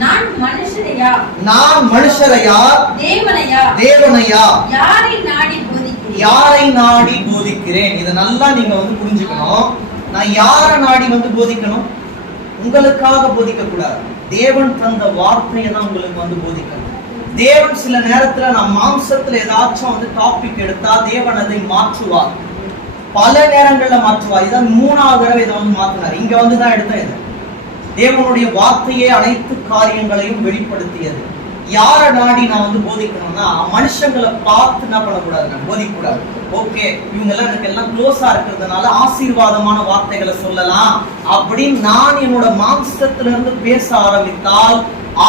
நான் மனுஷரையா தேவனையா யாரை நாடி போதிக்கிறேன். இதை நல்லா நீங்க புரிஞ்சுக்கணும். நான் யாரை நாடி போதிக்கணும்? உங்களுக்காக போதிக்க கூடாது. தேவன் தந்த வார்த்தையை தான் உங்களுக்கு போதிக்கணும். தேவன் சில நேரத்துல நான் மாம்சத்துல ஏதாச்சும் டாபிக் எடுத்தா தேவன் அதை மாற்றுவார். பல நேரங்கள்ல மாற்றுவார். இதான் 3வது தடவை இதை மாத்தினார். இங்க தான் எடுத்தேன். இது தேவனுடைய வார்த்தையே அனைத்து காரியங்களையும் வெளிப்படுத்தியது. யாரை நாடி நான் போதிக்கணும்னா, மனுஷங்களை பார்த்து என்ன பண்ணக்கூடாது, நான் போதிக்க கூடாது. ஓகே, இவங்க எல்லாம் எனக்கு எல்லாம் க்ளோஸா இருக்கிறதுனால ஆசீர்வாதமான வார்த்தைகளை சொல்லலாம் அப்படின்னு நான் என்னோட மாம்சத்துல இருந்து பேச ஆரம்பித்தால்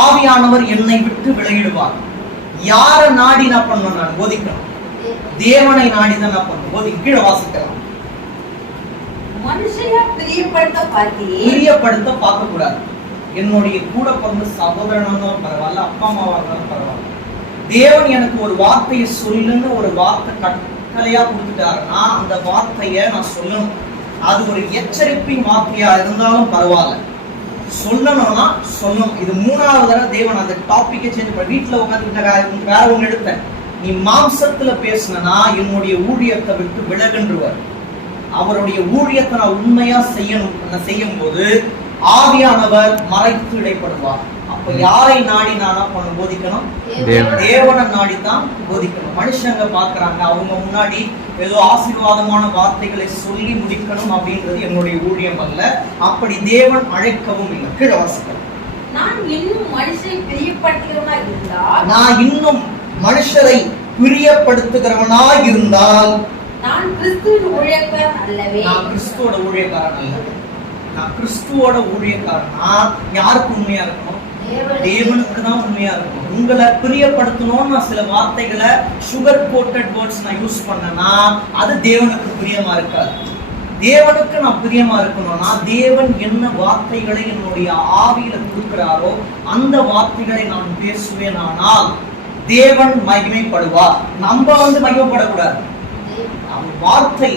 ஆவியானவர் என்னை விட்டு விலகிடுவார். யாரை நாடி நான் பண்ணணும்? நான் போதிக்கணும். தேவனை நாடி தான் நான் பண்ணணும். போதி கீழே வாசிக்கலாம். பிரியப்படுத்த பார்க்க கூடாது. என்னுடைய கூட பிறந்த சகோதரனா இருந்தாலும் பரவாயில்ல, அப்பா அம்மாவா இருந்தாலும் பரவாயில்ல, தேவன் எனக்கு ஒரு வார்த்தையை சொல்லுன்னு ஒரு வார்த்தை கட்டளையா கொடுத்துட்டாருன்னா அந்த வார்த்தைய நான் சொல்லணும். அது ஒரு எச்சரிப்பின் வார்த்தையா இருந்தாலும் பரவாயில்ல, சொல்லணும்னா சொல்லணும். இது 3வது தடவை தேவன் அந்த டாபிக்கை சேஞ்ச் பண்ண. வீட்டுல உட்காந்துக்கிட்ட வேற ஒண்ணு எடுத்தேன். நீ மாம்சத்துல பேசினா என்னுடைய ஊழியத்தை விட்டு விலகுன்றுவார். அவருடைய ஊழியத்தை நான் உண்மையா செய்யும் போது ஆவியானவர் மறைத்து இடைப்படுவார். அப்ப யாரை நாடி நானா போதிக்கணும்? தேவனை நாடி தான் போதிக்கணும். மனுஷங்க பாக்குறாங்க, அவங்க முன்னாடி ஏதோ ஆசீர்வாதமான வார்த்தைகளை சொல்லி முடிக்கணும் அப்படின்றது என்னுடைய ஊழியம் அல்ல. அப்படி தேவன் அழைக்கவும் இல்லை. கீழே வாசிக்கலாம். நான் இன்னும் மனுஷரை பிரியப்படுத்துகிறவனா இருந்தால் நான் கிறிஸ்துவோட ஊழியக்காரன் அல்லவே. நான் கிறிஸ்துவோட ஊழியக்காரன் அல்ல. நான் கிறிஸ்துவோட ஊழியக்காரனா யாருக்கு உண்மையா இருக்கணும்? தேவனுக்கு தான் உண்மையா இருக்கணும். உங்களை பிரியப்படுத்தணும்னு நான் சில வார்த்தைகளை சுகர் கோட்டட் வேர்ட்ஸ் நான் யூஸ் பண்ணனா அது தேவனுக்கு பிரியமா இருக்காது. தேவனுக்கு நான் பிரியமா இருக்கணும்னா தேவன் என்ன வார்த்தைகளை என்னுடைய ஆவியில கொடுக்கிறாரோ அந்த வார்த்தைகளை நான் பேசுவேன். ஆனால் தேவன் மகிமைப்படுவார். நம்ம மகிமைப்படக்கூடாது. வார்த்தை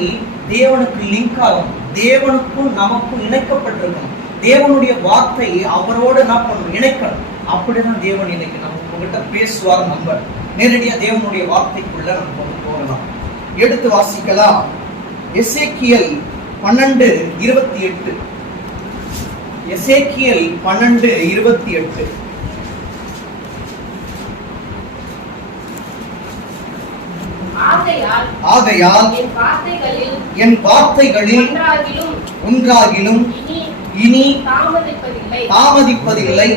தேவனுக்கு லிங்க் ஆகும். தேவனுக்கும் நமக்கும் இணைக்கப்பட்டிருக்கணும். தேவனுடைய வார்த்தை அவரோடு என்ன பண்ணணும்? இணைக்கணும். அப்படிதான் தேவன் இன்னைக்கு நம்ம உங்ககிட்ட பேசுவார். நம்ம நேரடியா தேவனுடைய வார்த்தைக்குள்ள நம்ம போகலாம். எடுத்து வாசிக்கலாம். எசேக்கியல் 12:28. எசேக்கியல் 12:28. ஆகையால் என் வார்த்தைகளில் ஒன்றாகிலும் இனி தாமதிப்பதில்லை